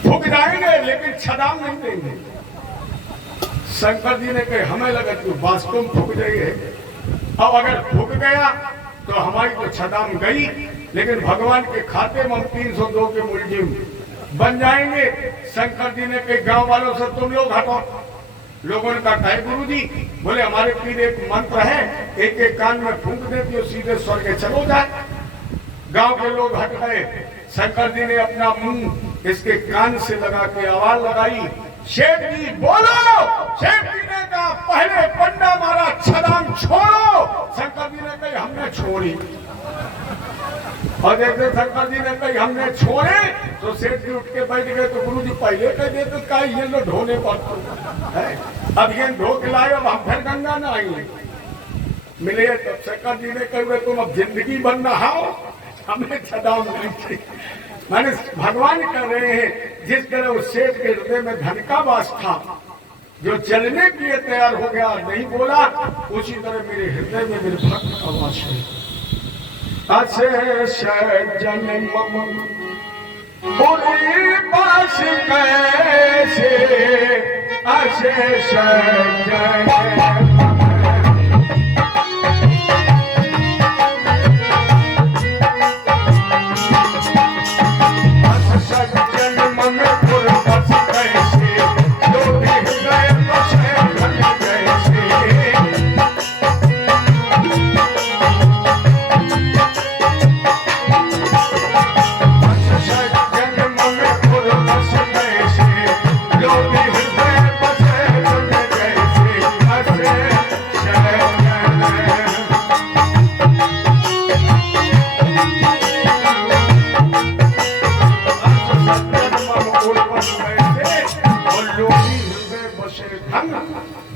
फूंक जाएंगे लेकिन छदाम नहीं देंगे। शंकर जी ने कहे हमें लगा कि वास्तव में फूंक जाइए, अब अगर फूंक गया तो हमारी तो छदाम गई, लेकिन भगवान के खाते में हम 302 के मुलजिम बन जाएंगे। शंकर जी ने कहा गांव वालों से तुम लोग हटो। लोगों ने कहा है गुरु जी? बोले हमारे पीर एक मंत्र है, एक एक कान में फूंक देती हो सीधे स्वर्ग चलो जाए। गांव के लोग हट गए। शंकर जी ने अपना मुंह इसके कान से लगा के आवाज लगाई, शेठ जी बोलो। शेठ जी ने कहा पहले पंडा मारा, छलांग छोड़ो। शंकर जी ने कही हमने छोड़ी, और जैसे शंकर जी ने कही हमने छोड़े तो सेठ जी उठ के बैठ गए। तो गुरु जी पहले कह देते का ये लो ढोने पर है, अब ये ढो के लाए, अब हम फिर गंगा न आएंगे मिले। तब शंकर जी ने कहे तुम अब जिंदगी बन रहा हो, हमें छदाओ नहीं। माने भगवान कर रहे हैं जिस तरह उस सेठ के हृदय में धन का वास था, जो चलने के लिए तैयार हो गया, नहीं बोला, उसी तरह मेरे हृदय में मेरे भक्त का वास है। अशेष जन्म पूरी पास कैसे, अशेष जन्म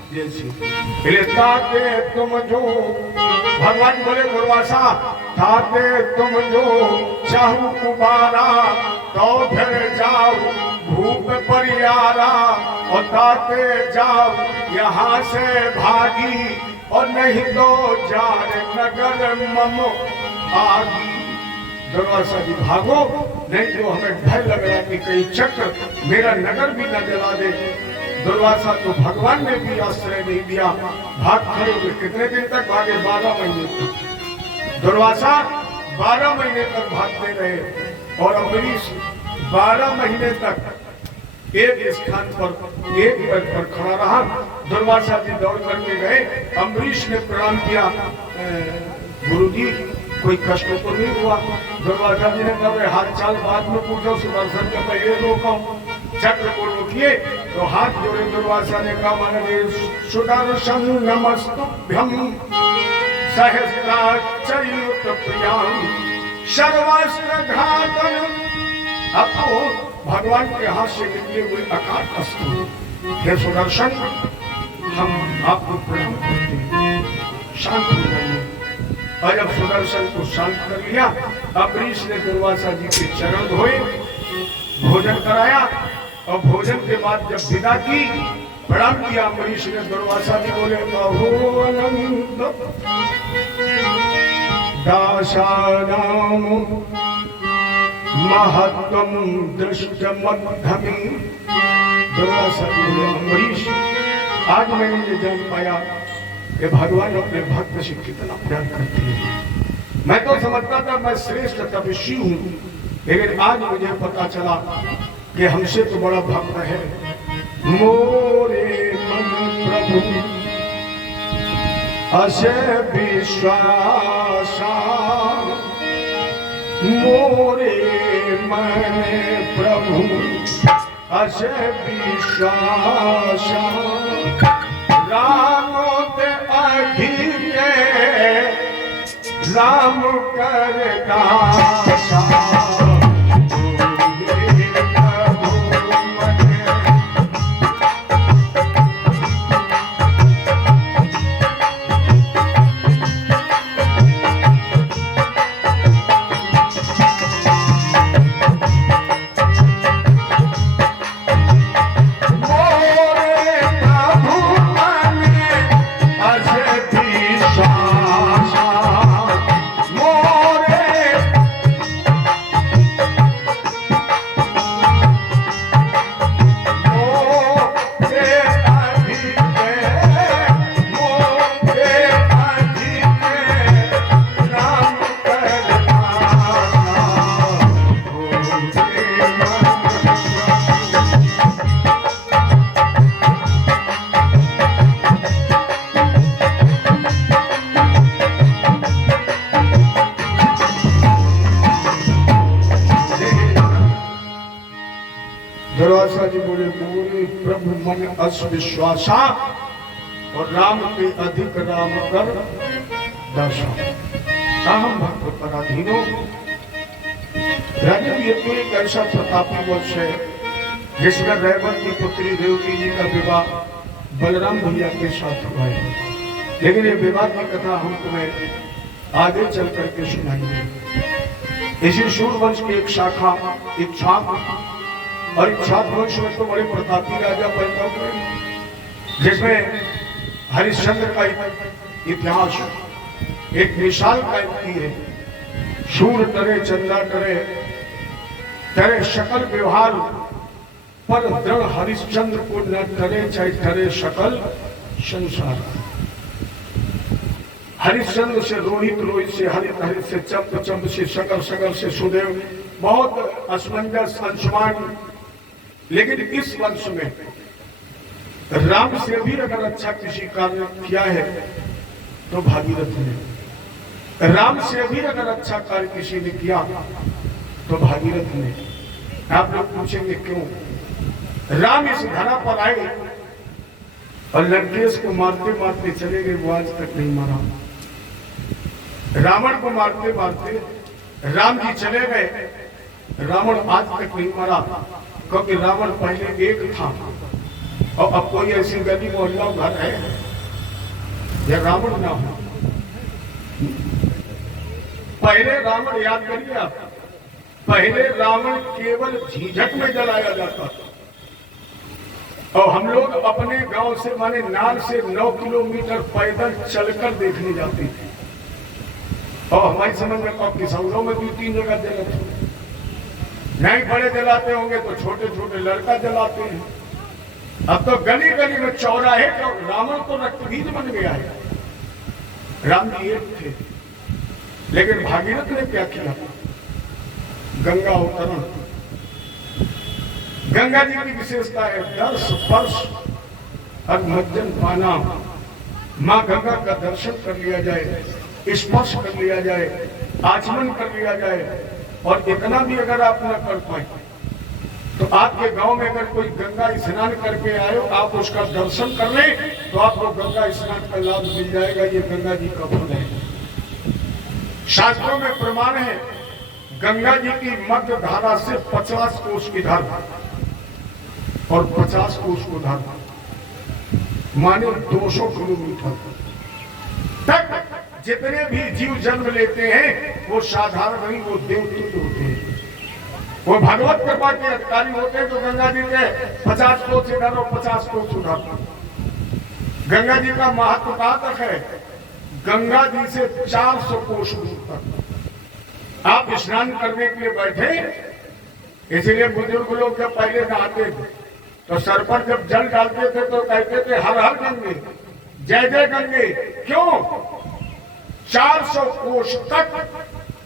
जैसे ताते तुम जो भगवान बोले दुर्वासा ताते तुम जो चाहू कुबारा तो फिर जाओ भूप परियारा और ताते जाओ यहाँ से भागी और नहीं तो जार नगर मम आगी। दुर्वासा जी भागो, नहीं तो हमें भय लग रहा कि कहीं चक्र मेरा नगर भी न जला दे। दुर्वासा तो भगवान ने भी आश्रय नहीं दिया, भाग खड़े हुए। कितने दिन तक भागे? 12 महीने तक। दुर्वासा 12 महीने तक भागते रहे और अम्बरीश 12 महीने तक एक स्थान पर एक पैर पर खड़ा रहा। दुर्वासा जी दौड़ करके गए, अम्बरीश ने प्रणाम किया, गुरुजी कोई कष्ट तो नहीं हुआ? दुर्वासा जी ने कहा हाल चाल बाद में पूछो, सुदर्शन के पहले रोको। चक्र को रोकिए तो हाथ जोड़े दुर्वासा ने कहा महाराज सुदर्शन नमस्तुभ्यम सहस्राच्युत प्रियम सर्वस्त्र घातन। अब तो भगवान के हाथ से निकले हुए अकाल अस्त्र, हे सुदर्शन हम आपको प्रणाम करते हैं, शांत हो जाइए। और जब सुदर्शन को शांत कर लिया, अम्बरीश ने दुर्वासा जी के चरण धोए, भोजन कराया और भोजन के बाद जब विदा की, प्रणाम किया अम्बरीश ने, दुर्वासा जी बोले कहो अनंत दासानाम महत्वम दृष्टमद्धमी। दुर्वासा जी बोले अम्बरीश आज मैंने ये जान पाया कि भगवान अपने भक्त से कितना प्यार करते हैं। मैं तो समझता था मैं श्रेष्ठ तपस्वी हूँ, लेकिन आज मुझे पता चला कि हमसे तो बड़ा भक्त है। मोरे मन प्रभु असे विश्वासा, मोरे मन प्रभु असे विश्वासा। राम ते अधिक राम कर दासा। दुर्वासा जी बोले मोरे प्रभु मन अस विश्वासा और राम के अधिक राम कर दशा। अहम भक्त पराधीनो। राजन ये तो एक ऐसा प्रतापी वंश है जिसमें रेवत की पुत्री रेवती जी का विवाह बलराम भैया के साथ हुआ है। लेकिन ये विवाह की कथा हम तुम्हें आगे चल करके सुनाएंगे। इसी सूर्यवंश की एक शाखा इक्ष्वाकु, और इक्ष्वाकु वंश में तो बड़े प्रतापी राजा पैदा हुए, जिसमें हरिश्चंद्र का इतिहास एक विशाल कायम की है। शूर करे चंदा करे तेरे शकल व्यवहार पर दृढ़ हरिश्चंद्र को न करे, चाहे करे शकल संसार। हरिश्चंद्र से रोहित, रोहित से हरित, हरित से चंप, चंप से शकल, शकल से सुदेव, बहुत असमंजस अंशुमान। लेकिन इस वंश में राम से भी अगर अच्छा किसी कार्य किया है तो भागीरथ ने, राम से भी अगर अच्छा कार्य किसी ने किया तो भागीरथ ने। आप लोग पूछेंगे क्यों? राम इस धरा पर आए और लंकेश को मारते मारते चले गए, वो आज तक नहीं मरा। रावण को मारते मारते राम जी चले गए, रावण आज तक नहीं मरा, क्योंकि रावण पहले एक था और अब कोई ऐसी गली मोहल्ला घर है या रावण ना हो। पहले रावण, याद करिए आप, पहले रावण केवल झीझक में जलाया जाता था और हम लोग अपने गांव से माने नाल से 9 किलोमीटर पैदल चलकर देखने जाते थे। और हमारी समझ में कब किसानों में 2-3 जगह जलते हैं, नहीं बड़े जलाते होंगे तो छोटे छोटे लड़का जलाते हैं। अब तो गली गली में चौराहे तो रावण तो रक्तबीज बन गया है। राम जी एक थे, लेकिन भागीरथ ने क्या किया? गंगा अवतरण। गंगा जी की विशेषता है दर्श स्पर्श और मज्जन पाना। मां गंगा का दर्शन कर लिया जाए, स्पर्श कर लिया जाए, आचमन कर लिया जाए। और इतना भी अगर आप न कर पाए तो आपके गांव में अगर कोई गंगा स्नान करके आए, आप उसका दर्शन कर लें तो आपको गंगा स्नान का लाभ मिल जाएगा। ये गंगा जी का फल है। शास्त्रों में प्रमाण है, गंगा जी की मध्य धारा से 50 कोस की धारा और 50 कोस को धारा माने 200 किलोमीटर तक जितने भी जीव जन्म लेते हैं वो साधारण नहीं, वो देवतुल्य होते हैं, वो भगवत कृपा के अधिकारी होते हैं। तो गंगा जी के 50 कोस इधर और 50 कोस उधर। गंगा जी का महत्व कहां तक है? गंगा जी से 400 कोस दूर तक। आप स्नान करने के लिए बैठे, इसीलिए बुजुर्ग लोग जब पहले नहाते थे तो सर पर जब जल डालते थे तो कहते थे हर हर गंगे, जय जय गंगे। क्यों? 400 कोस तक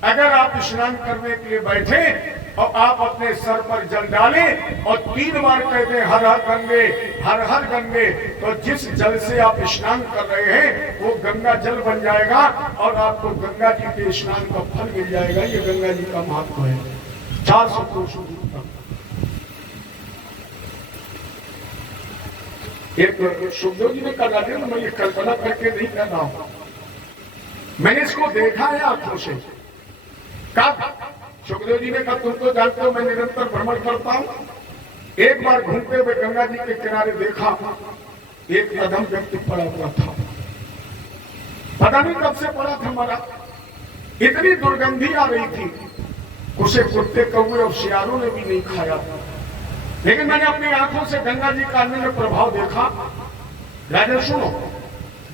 अगर आप स्नान करने के लिए बैठे और आप अपने सर पर जल डालें और 3 बार कहते हैं हर हर गंगे, हर हर गंगे, तो जिस जल से आप स्नान कर रहे हैं वो गंगा जल बन जाएगा और आपको गंगा जी के स्नान का फल मिल जाएगा। ये गंगा जी का महत्व है। 400 कोस दूर तक। एक सुखदेव जी ने कहा था, मैं ये कल्पना करके नहीं कर रहा हूं, मैंने इसको देखा है आंखों से। कब? सुखदेव जी ने कहा तुम तो जानते हो मैं निरंतर भ्रमण करता हूं। एक बार घूमते हुए गंगा जी के किनारे देखा एक अधम व्यक्ति पड़ा हुआ था। पता नहीं कब से पड़ा था मरा। इतनी दुर्गंधी आ रही थी, उसे कुत्ते कौवे और सियारों ने भी नहीं खाया। लेकिन मैंने अपनी आंखों से गंगा जी का अन्य प्रभाव देखा। राजा सुनो,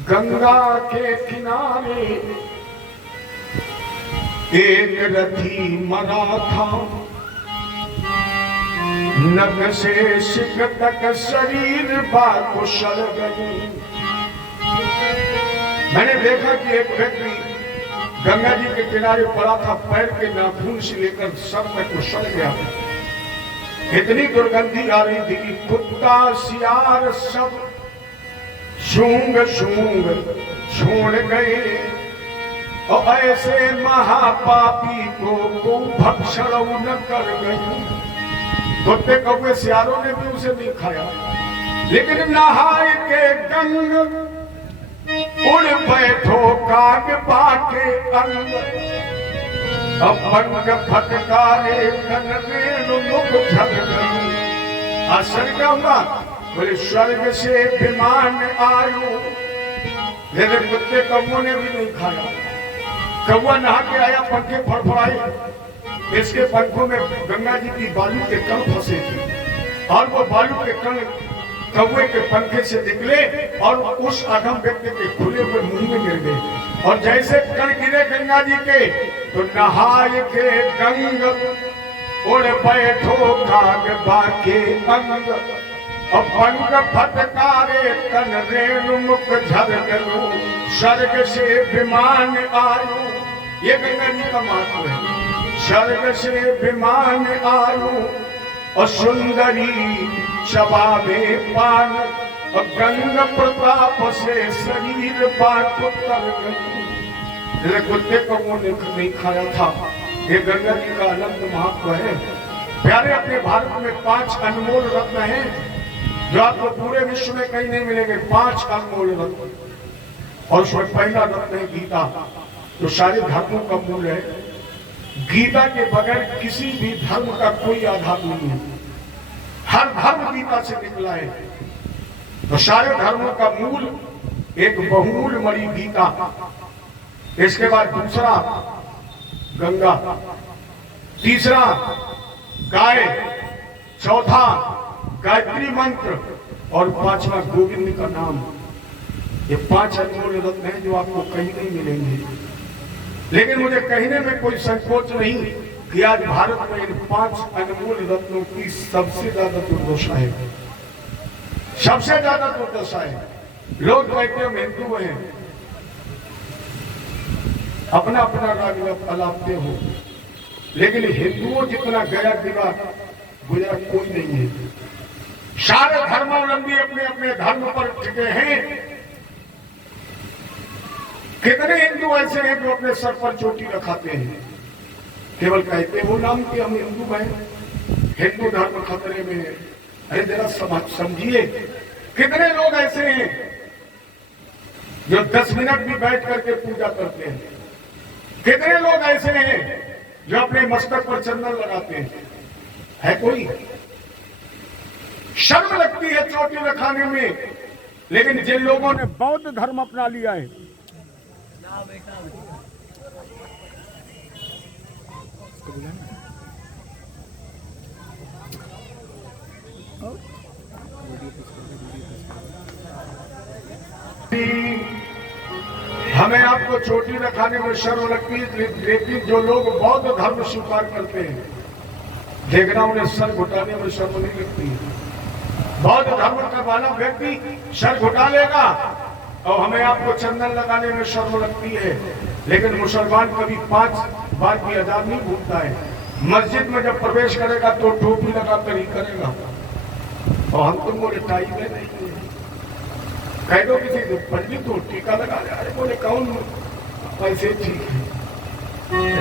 गंगा के किनारे एक रथी मरा था, नग से सिक तक शरीर बाकुशल गई। मैंने देखा कि एक व्यक्ति गंगा जी के किनारे पड़ा था, पैर के नाखून से लेकर सर तक कुशल गया। इतनी दुर्गंधी आ रही थी कि कुत्ता सियार सब सूंघ सूंघ छोड़ गए और ऐसे महापापी को भक्षण न कर गए। कुत्ते कौवे सियारों ने भी उसे नहीं खाया, लेकिन नहाए के गंग उड़ बैठो काग बाके अंग। अपंग फटकारे कन रेणु मुख झल गई। आश्चर्य क्या हुआ? बोले स्वर्ग से विमान आयो, लेकिन कुत्ते कौवों ने भी नहीं खाया। कौवा नहा के आया, पंखे फड़फड़ाए, इसके पंखों में गंगा जी की बालू के कण फंसे थे और वो बालू के कण कौवे के पंखे से निकले और उस अधम व्यक्ति के खुले हुए मुंह में गिर गए। और जैसे कण गिरे गंगा जी के तो नहाए के गंग उड़ बैठो काग बाके अंग। अपंग फटकारे तन रेणु मुख झल गयो, स्वर्ग से विमान आयो। ये गंगा जी का महत्व है। स्वर्ग से विमान आयो और सुंदरी चबावे पान और गंग प्रताप से शरीर बात उतर गई। कुत्ते को वो नहीं खाया था। ये गंगा जी का अनंत महत्व है। प्यारे, अपने भारत में 5 अनमोल रत्न हैं जो आपको पूरे विश्व में कहीं नहीं मिलेंगे। 5 अनमोल रत्न, और उसमें पहला रत्न है गीता, जो सारे धर्मों का मूल है। गीता के बगैर किसी भी धर्म का कोई आधार नहीं है। हर धर्म गीता से निकला है। तो सारे धर्मों का मूल एक बहुमूल मणि गीता, इसके बाद दूसरा गंगा, तीसरा गाय, चौथा गायत्री मंत्र और पांचवा गोविंद का नाम। ये 5 अनमोल रत्न हैं जो आपको कहीं नहीं मिलेंगे। लेकिन मुझे कहने में कोई संकोच नहीं कि आज भारत में इन 5 अनमोल रत्नों की सबसे ज्यादा दुर्दशा है, सबसे ज्यादा दुर्दशा है। लोग कहते हैं हिंदू हैं, अपना अपना राग अलापते हो, लेकिन हिंदुओं जितना गया गिरा गुजरा कोई नहीं है। सारे धर्मावलंबी अपने अपने धर्म पर टिके हैं। कितने हिंदू ऐसे हैं जो अपने सर पर चोटी रखाते हैं, केवल कहते हो नाम कि हम हिंदू हैं, हिंदू धर्म खतरे में है। अरे जरा समझिए, कितने लोग ऐसे हैं जो 10 मिनट भी बैठ करके पूजा करते हैं, कितने लोग ऐसे हैं जो अपने मस्तक पर चंदन लगाते हैं। है कोई? शर्म लगती है चोटी रखाने में। लेकिन जिन लोगों ने बौद्ध धर्म अपना लिया है, हमें आपको चोटी रखाने में शर्म लगती है, लेकिन जो लोग बौद्ध धर्म स्वीकार करते हैं, देखना उन्हें सर घुटाने में शर्म नहीं लगती है। बौद्ध धर्म का वाला व्यक्ति सर घुटा लेगा और हमें आपको चंदन लगाने में शर्म लगती है। लेकिन मुसलमान कभी 5 बार की अजान नहीं भूलता है। मस्जिद में जब प्रवेश करेगा तो टोपी लगाकर ही करेगा। और हम तुम बोले टाई में नहीं, कह दो किसी पंडित तो टीका लगा ले, अरे बोले कौन पैसे ठीक है,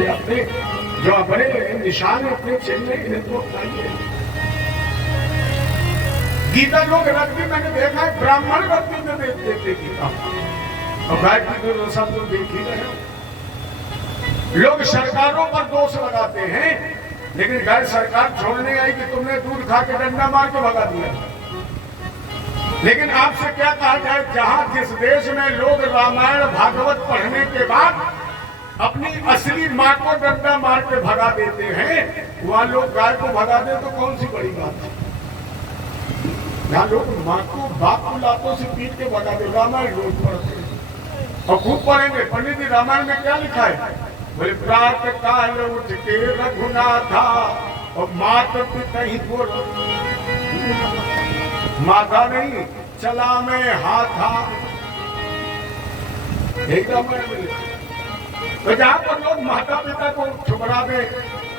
अपने जो बड़े निशान अपने चलने इन्हें तो अपनाइए। गीता लोग रखती मैंने देखा है, ब्राह्मण रखती में देते गीता, और गायत्री दुर्दशा तो देख ही रहे। लोग सरकारों पर दोष लगाते हैं, लेकिन गैर सरकार छोड़ने आई कि तुमने दूध खा के डंडा मार के भगा दिया। लेकिन आपसे क्या कहा जाए, जहां जिस देश में लोग रामायण भागवत पढ़ने के बाद अपनी असली माँ को डंडा मार के भगा देते हैं, वहां लोग गाय को भगा दे तो कौन सी बड़ी बात है। यहाँ लोग माँ को बाप को लातों से पीट के भगा दे। रामायण रोज पढ़ते हैं और खूब पढ़ेंगे। पंडित जी रामायण में क्या लिखा है? बोले प्रातः काल उठ के रघुनाथा और मात पिता ही बोलो, माता नहीं चला मैं हाथा। एक रामायण में लिखा। तो जहाँ पर लोग माता पिता को ठुकरा दे,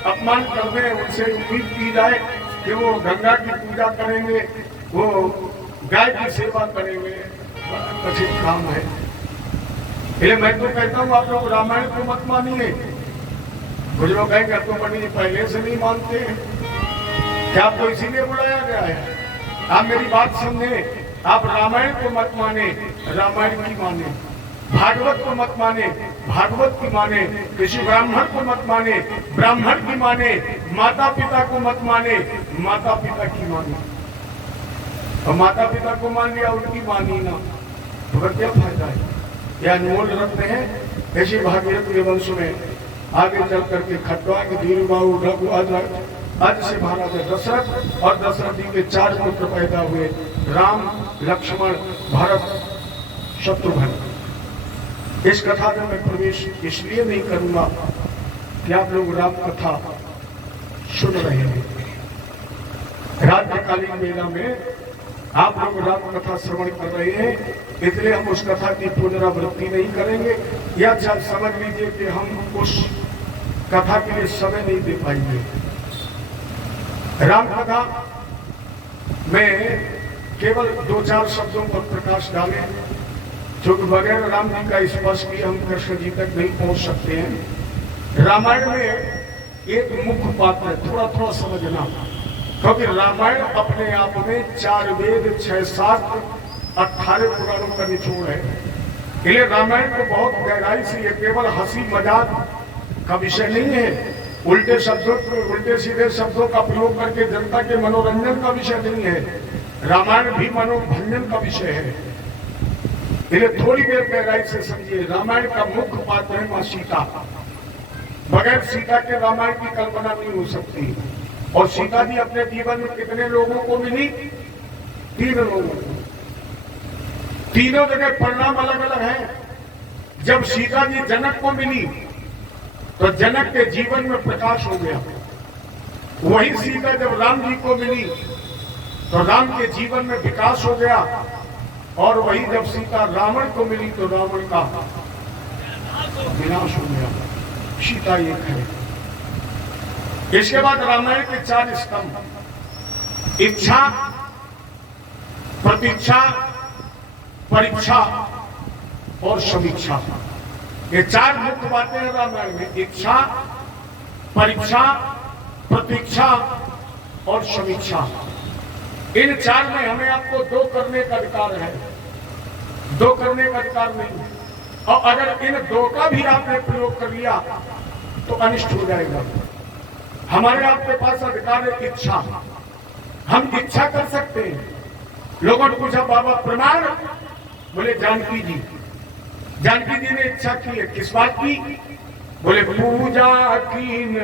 अपमान कर दे, उनसे उम्मीद की जाए कि वो गंगा की पूजा करेंगे, वो गाय की सेवा करेंगे, बड़ा कठिन काम है। इसलिए मैं तो कहता हूँ आप लोग रामायण को मत मानिए। कुछ लोग कहेंगे तो पंडित जी पहले से नहीं मानते हैं, क्या आपको इसीलिए बुलाया गया है? आप मेरी बात समझे, आप रामायण को मत माने, रामायण की माने। भागवत को मत माने, भागवत की माने। किसी ब्राह्मण को मत माने, ब्राह्मण की माने। माता पिता को मत माने, माता पिता की माने। और माता पिता को मान लिया, उनकी मानी ना, तो क्या फायदा है? यह अनमोल रत्न है। ऐसे भागीरथ के वंश में आगे चल करके खट्टवा के धीरुबाहु रघु आज से महाराज दशरथ, और दशरथ जी के 4 पुत्र पैदा हुए, राम, लक्ष्मण, भरत, शत्रुघ्न। इस कथा में मैं प्रवेश इसलिए नहीं करूंगा कि आप लोग राम कथा सुन रहे हैं। रात्रिकालीन मेला में आप लोग राम कथा श्रवण कर रहे हैं, इसलिए हम उस कथा की पुनरावृत्ति नहीं करेंगे। या समझ लीजिए कि हम उस कथा के लिए समय नहीं दे पाएंगे। राम कथा में केवल 2-4 शब्दों पर प्रकाश डालें, जो कि बगैर राम जी का स्पर्श किए हम कृष्ण जी तक नहीं पहुंच सकते हैं। रामायण में एक मुख्य पात्र है, थोड़ा थोड़ा समझना, क्योंकि रामायण अपने आप में 4 वेद, 6-7, 18 पुराणों का निचोड़ है। इसलिए रामायण को बहुत गहराई से, ये केवल हंसी मजाक का विषय नहीं है, उल्टे सीधे शब्दों का प्रयोग करके जनता के मनोरंजन का विषय नहीं है। रामायण भी मनोभंजन का विषय है। इन्हें थोड़ी देर गहराई से समझिए। रामायण का मुख्य पात्र है मां सीता। बगैर सीता के रामायण की कल्पना नहीं हो सकती। और सीता जी अपने जीवन में कितने लोगों को मिली? 3 लोगों को। तीनों जगह परिणाम अलग अलग है। जब सीता जी जनक को मिली तो जनक के जीवन में प्रकाश हो गया। वही सीता जब राम जी को मिली तो राम के जीवन में विकास हो गया। और वही जब सीता रावण को मिली तो रावण का विनाश हो गया। सीता एक है। इसके बाद रामायण के 4 स्तंभ, इच्छा, प्रतीक्षा, परीक्षा और समीक्षा। ये 4 मुख्य बातें हैं रामायण में। इच्छा, परीक्षा, प्रतीक्षा और समीक्षा। इन 4 में हमें आपको 2 करने का अधिकार है, 2 करने का अधिकार नहीं है। और अगर इन 2 का भी आपने प्रयोग कर लिया तो अनिष्ट हो जाएगा। हमारे आपके पास अधिकार है इच्छा। हम इच्छा कर सकते हैं। लोगों ने पूछा बाबा प्रमाण? बोले जानकी जी। जानकी जी ने इच्छा की है। किस बात की? बोले पूजा कीन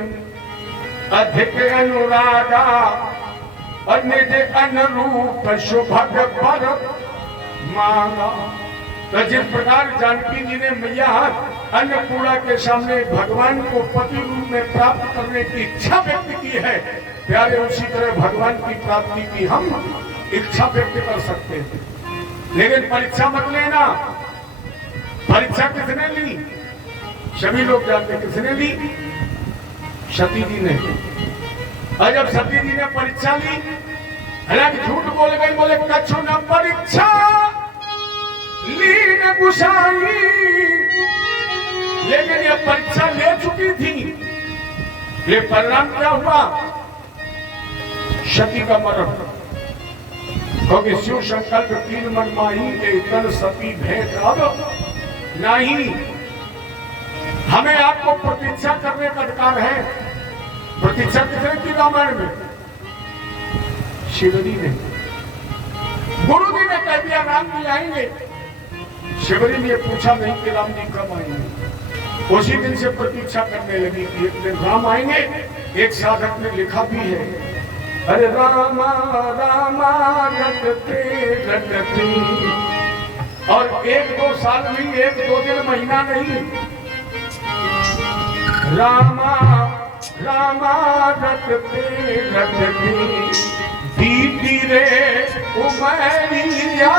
अधिक अनुरागा निज अनुरूप शुभग पर मांगा। तो जिस प्रकार जानकी जी ने मैया अन्नपूर्णा के सामने भगवान को पति रूप में प्राप्त करने की इच्छा व्यक्त की है, प्यारे उसी तरह भगवान की प्राप्ति की हम इच्छा व्यक्त कर सकते हैं। लेकिन परीक्षा मत लेना। परीक्षा किसने ली? सभी लोग जानते किसने ली? सती जी ने। और जब सती जी ने परीक्षा ली, हालांकि झूठ बोल गई, बोले कछु न परीक्षा लीन गुसाई, लेकिन ये परीक्षा ले चुकी थी। ये परिणाम क्या हुआ? सती का मरण। क्योंकि शिव संकल्प 3 मन माही तन सती भेद अब नहीं। हमें आपको प्रतीक्षा करने का अधिकार है। प्रतीक्षा किसने की रामायण में? शिवजी ने। गुरु जी ने कह दिया राम जी आएंगे। शिवजी ने पूछा नहीं कि राम जी कब आएंगे। उसी दिन से प्रतीक्षा करने लगी कि एक दिन राम आएंगे। एक साधक ने लिखा भी है, अरे रामा रामा रटते रटते। और 1-2 साल नहीं, 1-2 दिन, महीना नहीं। रामा रामा रटते रटते बीती रे उमरिया